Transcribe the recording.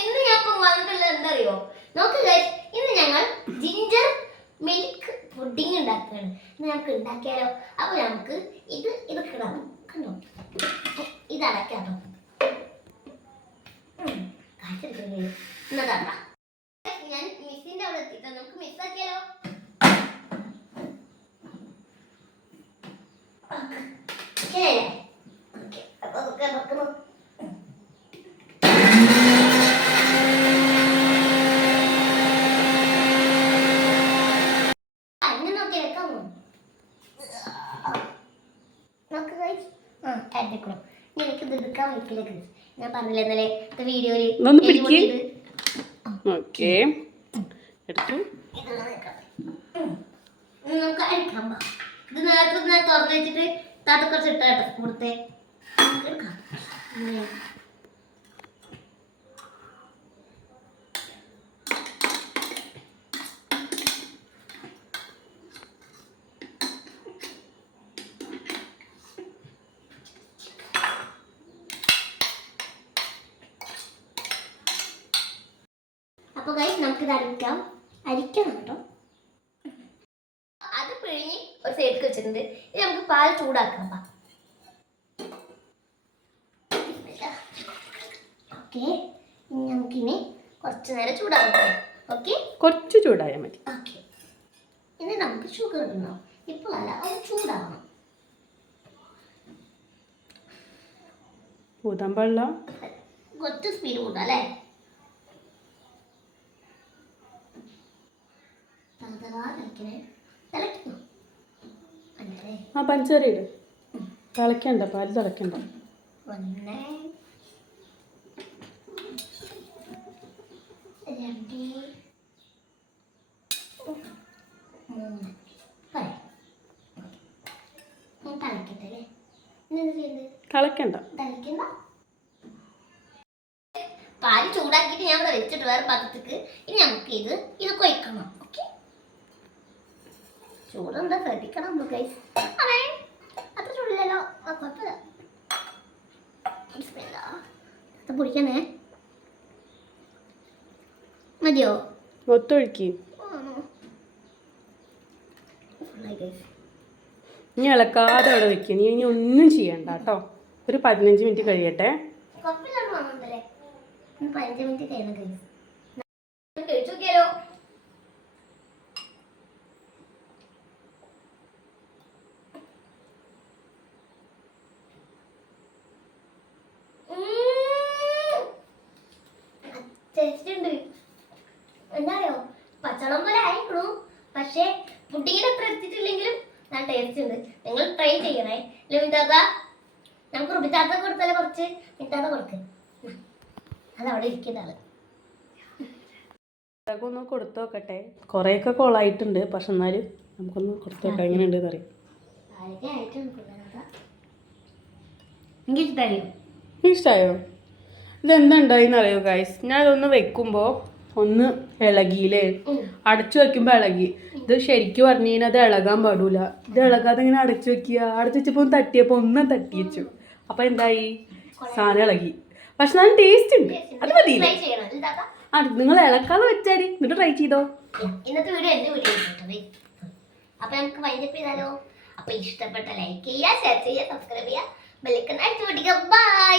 ഇന്ന് ഞാൻ ഇപ്പൊ വന്നിട്ടുള്ളത് എന്താ അറിയോ? നോക്ക് ഗൈസ്, ഇന്ന് ഞങ്ങൾ ജിഞ്ചർ മിൽക്ക് പുഡിംഗ് ഉണ്ടാക്കുകയാണ്. ഇന്ന് നമുക്ക് ഉണ്ടാക്കിയാലോ? അപ്പൊ നമുക്ക് ഇത് കിടാം. കണ്ടോ, ഇത് അടക്കാട്ടോ. എന്നതാ ഞാൻ മിസ്സിന്റെ അവിടെ എത്തിട്ടോ. നമുക്ക് മിസ് ആക്കിയാലോ? അപ്പൊ അതൊക്കെ വെക്കണം. എനിക്ക് എടുക്കാൻ പറ്റില്ല. ഞാൻ പറഞ്ഞില്ല ഇന്നലെ വീഡിയോയില് നമുക്ക് അടിക്കാം. ഇത് നേരത്തെ ഞാൻ തുറന്നു വെച്ചിട്ട് താത്ത കുറച്ച് ഇട്ടോ കൊടുത്തേ. എടുക്കാം. അപ്പൊ ഗൈസ് നമുക്കിത് അരിക്കണം കേട്ടോ. അത് പിഴിഞ്ഞ് ഒരു സൈഡിൽ വെച്ചിട്ടുണ്ട്. ഇത് നമുക്ക് പാൽ ചൂടാക്കാം. ഓക്കെ, നമുക്കിനി കുറച്ച് നേരം ചൂടാക്കാം. ഓക്കെ, കുറച്ച് ചൂടായാൽ മതി. ഓക്കെ, ഇനി നമുക്ക് ഷുഗർ ഇടണം. ഇപ്പോൾ അല്ല, അത് ചൂടാവണം. ഊതാൻ പാടില്ല. കുറച്ച് സ്പീഡ് കൂടാം അല്ലേ? ആ പഞ്ചസാര ഇട്. തിളക്കണ്ട, പാല് തിളക്കണ്ട. 1 2 തിളക്കണ്ട. പാല് ചൂടാക്കിയിട്ട് ഞാൻ ഇവിടെ വെച്ചിട്ട് വേറെ പാത്രത്തിക്ക്. ഇനി നമുക്ക് ഇത് കൊയ്ക്കണം. ഓക്കെ, ചൂടുണ്ട്, ശ്രദ്ധിക്കണം നമ്മൾ ഗൈസ്. അത്ര ചൂടില്ലല്ലോ, കുഴപ്പമില്ല. പൊടിക്കണേ. മതിയോ? ഒത്തൊഴുക്കി. ഇനി ഇളക്കാതെ അവിടെ വെക്കുക. നീ ഇനി ഒന്നും ചെയ്യണ്ട കേട്ടോ. ഒരു 15 മിനിറ്റ് കഴിയട്ടെ. 15 മിനിറ്റ് കഴിയണം ഗൈസ്. കഴിച്ചു നോക്കിയാലോ? ടേസ്റ്റ് ഉണ്ട്. എന്താ അറിയോ, പച്ചവെള്ളം പോലെ ആയിരിക്കണു. പക്ഷേ പുഡിങ്ങിന് അത്ര എത്തിയിട്ടില്ലെങ്കിലും നല്ല ടേസ്റ്റ് ഉണ്ട്. നിങ്ങൾ ട്രൈ ചെയ്യണേ. മിതാത്ത, നമുക്ക് റുബിത്താത്ത കൊടുത്താലേ കുറച്ച് മിതാത്ത കൊടുക്ക്. അതവിടെ ഇരിക്കുന്നതാണ്. ഒന്ന് കൊടുത്തു നോക്കട്ടെ. കുറേയൊക്കെ കൊളായിട്ടുണ്ട്, പക്ഷെ എന്നാലും നമുക്കൊന്ന് കൊടുത്തു നോക്കാം എങ്ങനെയുണ്ട് അറിയാം. ഇഷ്ടമായോ? ഇതെന്താണ്ടായിന്ന് അറിയോ ഗൈസ്? ഞാൻ ഇതൊന്ന് വെക്കുമ്പോൾ ഒന്ന് ഇളകിയില്ലേ? അടച്ചു വെക്കുമ്പോൾ ഇളകി. ഇത് ശരിക്കും പറഞ്ഞു കഴിഞ്ഞാൽ അത് ഇളകാൻ പാടില്ല. ഇത് ഇളകാതെ ഇങ്ങനെ അടച്ചു വെക്കുക. അടച്ചു വെച്ചപ്പോൾ തട്ടിയപ്പോൾ ഒന്നും തട്ടി വെച്ചു. അപ്പം എന്തായി? സാധനം ഇളകി. പക്ഷെ നല്ല ടേസ്റ്റ് ഉണ്ട്. അത് മതിയില്ലേ? നിങ്ങൾ ഇളക്കാതെ വെച്ചാല് എന്നിട്ട് ട്രൈ ചെയ്തോ. ഇന്നത്തെ വീഡിയോ എന്റെ വീഡിയോ. അപ്പൊ നമുക്ക് വൈൻഡപ്പ് ചെയ്താലോ? അപ്പൊ ഇഷ്ടപ്പെട്ട ലൈക്ക് ചെയ്യുക, ഷെയർ ചെയ്യുക, സബ്സ്ക്രൈബ് ചെയ്യുക, ബെൽ ഐക്കൺ അടിച്ചു പൊട്ടിക്കുക. ബൈ.